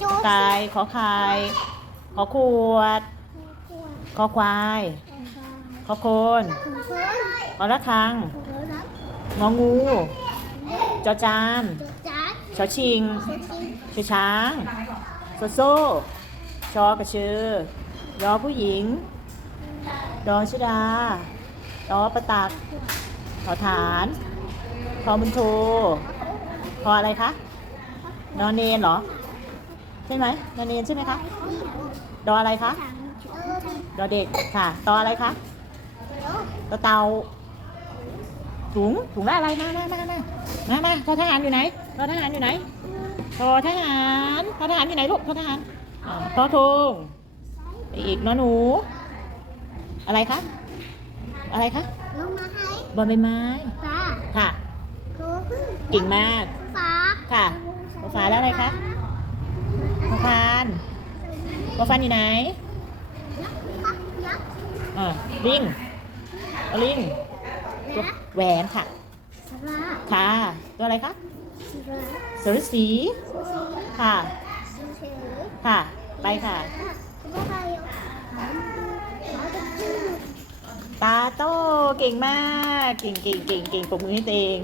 โจ๊กไก่ขอไข่ขอขวด ขอควาย ขอโคนคุณเพื่อนขอระฆังคุณเพื่อนครับงองูจอจานจดจัดชอชิงเช็คอินชอช้างโซโซ่ชอกระชือยอผู้หญิง ดอชดาตอประตักขอฐานทอบุญโทพออะไรคะนอนเนนเหรอใช่ไหมนอนเนนใช่ไหมคะดออะไรคะถังเชิญดอเด็กค่ะตออะไรคะแล้วตอเตาถุงถุงได้อะไรมามามามามามาทอทหารอยู่ไหนทอทหารอยู่ไหนทอทหารทอทหารอยู่ไหนลูกทอทหารอ่าทอทงอีกนอหนู อะไรคะอะไรคะลงมาให้บอลใบไม้ปลาค่ะโคพึ่งเก่งมากฟ้าค่ะฟ้าฟ้าแล้วอะไรคะพอ ฟานพอฟานอยู่ไหนอ่าลิงลิงตัวแหวนค่ะ ค่ะ ตัวอะไรคะสระสรสีสุสี ค่ะ ค่ะ ไปค่ะ ตาโต เก่งมาก เก่งเก่งเก่งเก่งปรบมือให้ตัวเอง